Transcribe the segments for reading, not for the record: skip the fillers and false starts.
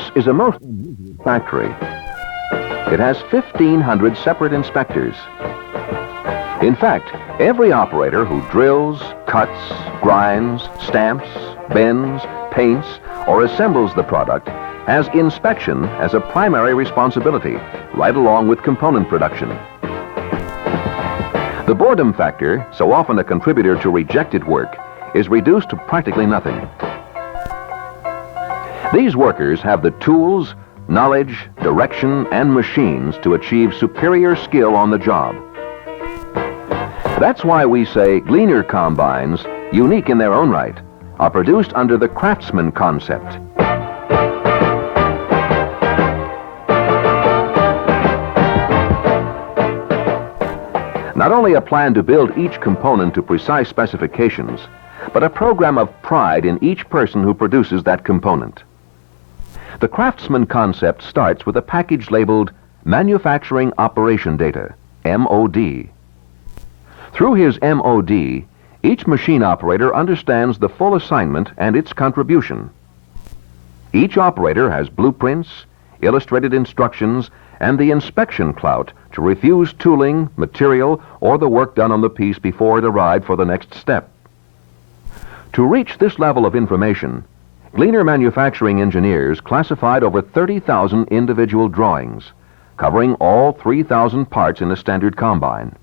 This is a most unusual factory. It has 1,500 separate inspectors. In fact, every operator who drills, cuts, grinds, stamps, bends, paints, or assembles the product has inspection as a primary responsibility, right along with component production. The boredom factor, so often a contributor to rejected work, is reduced to practically nothing. These workers have the tools, knowledge, direction, and machines to achieve superior skill on the job. That's why we say Gleaner combines, unique in their own right, are produced under the Craftsman Concept. Not only a plan to build each component to precise specifications, but a program of pride in each person who produces that component. The Craftsman Concept starts with a package labeled Manufacturing Operation Data, MOD. Through his MOD, each machine operator understands the full assignment and its contribution. Each operator has blueprints, illustrated instructions, and the inspection clout to refuse tooling, material, or the work done on the piece before it arrived for the next step. To reach this level of information, Gleaner manufacturing engineers classified over 30,000 individual drawings, covering all 3,000 parts in a standard combine.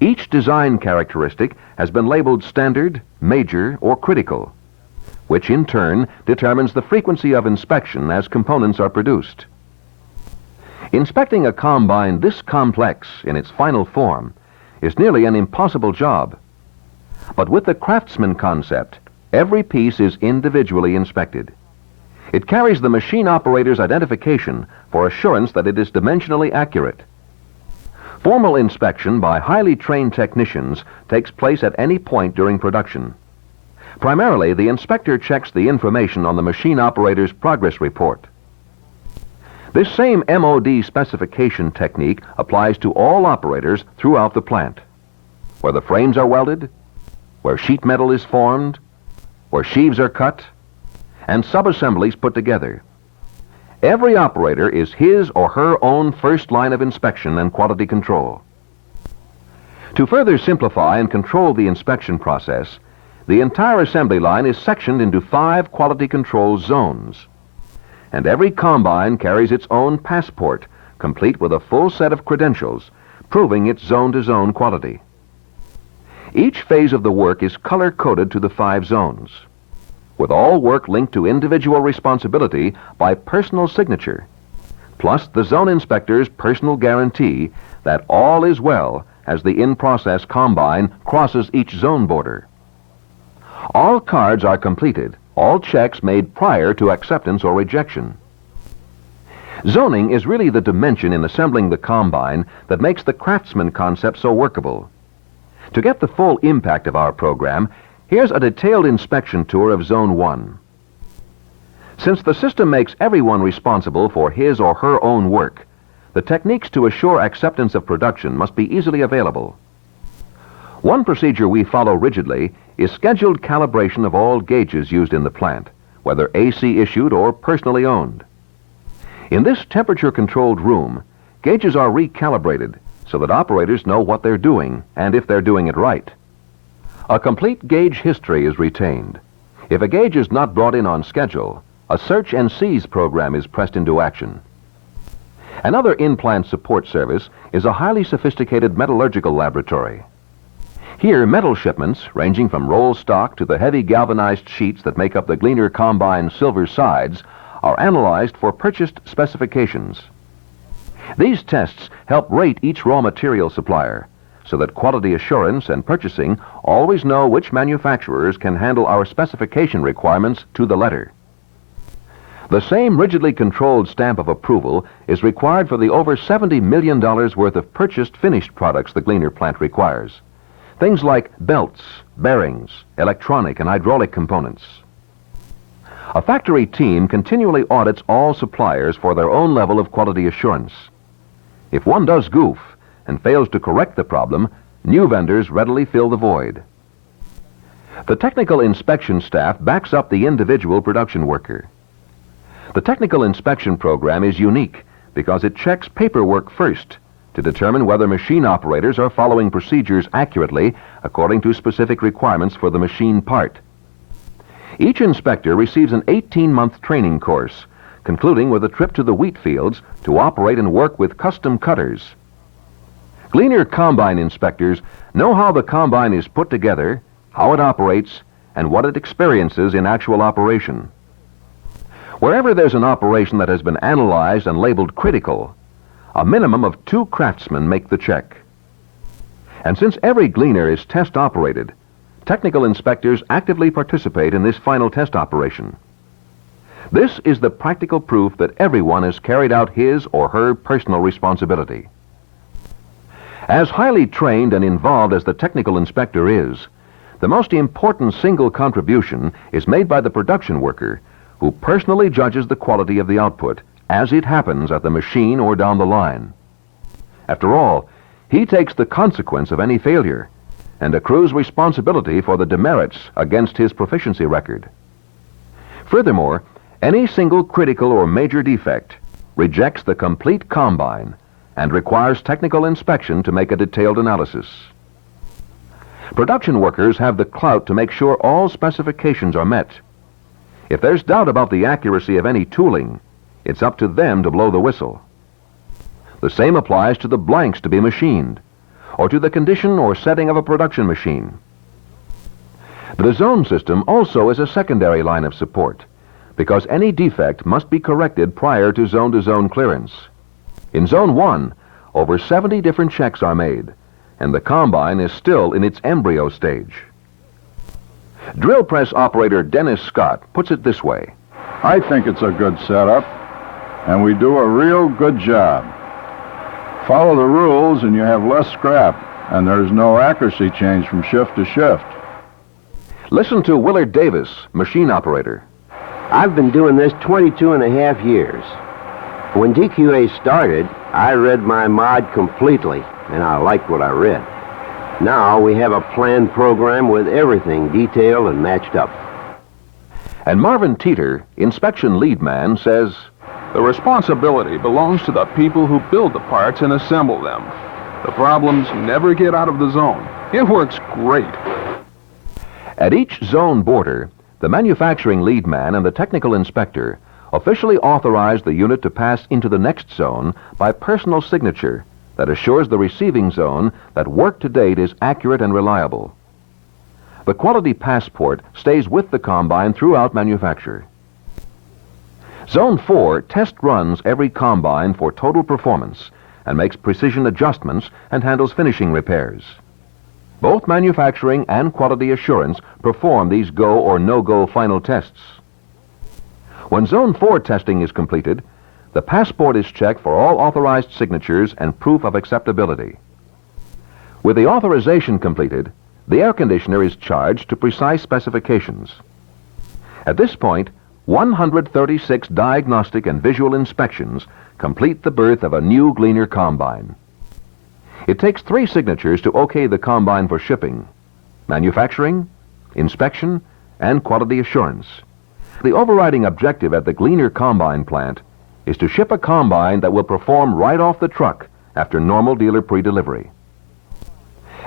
Each design characteristic has been labeled standard, major, or critical, which in turn determines the frequency of inspection as components are produced. Inspecting a combine this complex in its final form is nearly an impossible job. But with the Craftsman Concept, every piece is individually inspected. It carries the machine operator's identification for assurance that it is dimensionally accurate. Formal inspection by highly trained technicians takes place at any point during production. Primarily, the inspector checks the information on the machine operator's progress report. This same MOD specification technique applies to all operators throughout the plant. Where the frames are welded, where sheet metal is formed, where sheaves are cut, and sub-assemblies put together. Every operator is his or her own first line of inspection and quality control. To further simplify and control the inspection process, the entire assembly line is sectioned into 5 quality control zones. And every combine carries its own passport, complete with a full set of credentials, proving its zone-to-zone quality. Each phase of the work is color-coded to the 5 zones, with all work linked to individual responsibility by personal signature, plus the zone inspector's personal guarantee that all is well as the in-process combine crosses each zone border. All cards are completed, all checks made prior to acceptance or rejection. Zoning is really the dimension in assembling the combine that makes the Craftsman Concept so workable. To get the full impact of our program, here's a detailed inspection tour of Zone 1. Since the system makes everyone responsible for his or her own work, the techniques to assure acceptance of production must be easily available. One procedure we follow rigidly is scheduled calibration of all gauges used in the plant, whether AC issued or personally owned. In this temperature-controlled room, gauges are recalibrated so that operators know what they're doing and if they're doing it right. A complete gauge history is retained. If a gauge is not brought in on schedule, a search and seize program is pressed into action. Another in-plant support service is a highly sophisticated metallurgical laboratory. Here, metal shipments, ranging from roll stock to the heavy galvanized sheets that make up the Gleaner Combine silver sides, are analyzed for purchased specifications. These tests help rate each raw material supplier, so that quality assurance and purchasing always know which manufacturers can handle our specification requirements to the letter. The same rigidly controlled stamp of approval is required for the over $70 million worth of purchased finished products the Gleaner plant requires. Things like belts, bearings, electronic and hydraulic components. A factory team continually audits all suppliers for their own level of quality assurance. If one does goof and fails to correct the problem, new vendors readily fill the void. The technical inspection staff backs up the individual production worker. The technical inspection program is unique because it checks paperwork first to determine whether machine operators are following procedures accurately according to specific requirements for the machine part. Each inspector receives an 18-month training course, concluding with a trip to the wheat fields to operate and work with custom cutters. Gleaner Combine inspectors know how the combine is put together, how it operates, and what it experiences in actual operation. Wherever there's an operation that has been analyzed and labeled critical, a minimum of 2 craftsmen make the check. And since every Gleaner is test-operated, technical inspectors actively participate in this final test operation. This is the practical proof that everyone has carried out his or her personal responsibility. As highly trained and involved as the technical inspector is, the most important single contribution is made by the production worker, who personally judges the quality of the output as it happens at the machine or down the line. After all, he takes the consequence of any failure and accrues responsibility for the demerits against his proficiency record. Furthermore, any single critical or major defect rejects the complete combine and requires technical inspection to make a detailed analysis. Production workers have the clout to make sure all specifications are met. If there's doubt about the accuracy of any tooling, it's up to them to blow the whistle. The same applies to the blanks to be machined, or to the condition or setting of a production machine. The zone system also is a secondary line of support, because any defect must be corrected prior to zone-to-zone clearance. In Zone 1, over 70 different checks are made, and the combine is still in its embryo stage. Drill press operator Dennis Scott puts it this way. I think it's a good setup, and we do a real good job. Follow the rules and you have less scrap, and there's no accuracy change from shift to shift. Listen to Willard Davis, machine operator. I've been doing this 22 and a half years. When T.Q.A. started, I read my mod completely, and I liked what I read. Now we have a planned program with everything detailed and matched up. And Marvin Teeter, inspection lead man, says, the responsibility belongs to the people who build the parts and assemble them. The problems never get out of the zone. It works great. At each zone border, the manufacturing lead man and the technical inspector officially authorize the unit to pass into the next zone by personal signature that assures the receiving zone that work to date is accurate and reliable. The quality passport stays with the combine throughout manufacture. Zone 4 test runs every combine for total performance and makes precision adjustments and handles finishing repairs. Both manufacturing and quality assurance perform these go or no-go final tests. When Zone 4 testing is completed, the passport is checked for all authorized signatures and proof of acceptability. With the authorization completed, the air conditioner is charged to precise specifications. At this point, 136 diagnostic and visual inspections complete the birth of a new Gleaner combine. It takes 3 signatures to okay the combine for shipping: manufacturing, inspection, and quality assurance. The overriding objective at the Gleaner Combine plant is to ship a combine that will perform right off the truck after normal dealer pre-delivery.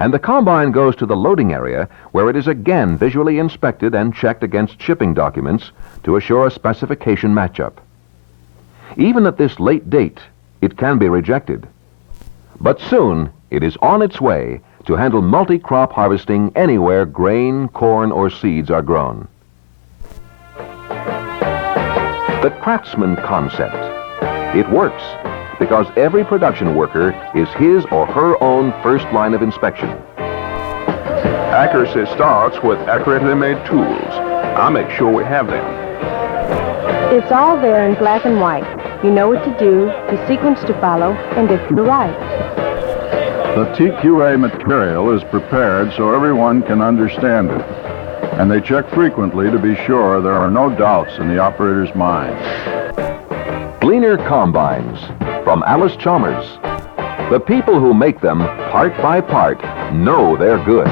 And the combine goes to the loading area where it is again visually inspected and checked against shipping documents to assure a specification matchup. Even at this late date, it can be rejected. But soon, it is on its way to handle multi-crop harvesting anywhere grain, corn, or seeds are grown. The Craftsman Concept. It works because every production worker is his or her own first line of inspection. Accuracy starts with accurately made tools. I'll make sure we have them. It's all there in black and white. You know what to do, the sequence to follow, and if you're right. The T.Q.A. material is prepared so everyone can understand it, and they check frequently to be sure there are no doubts in the operator's mind. Gleaner Combines from Allis Chalmers. The people who make them part by part know they're good.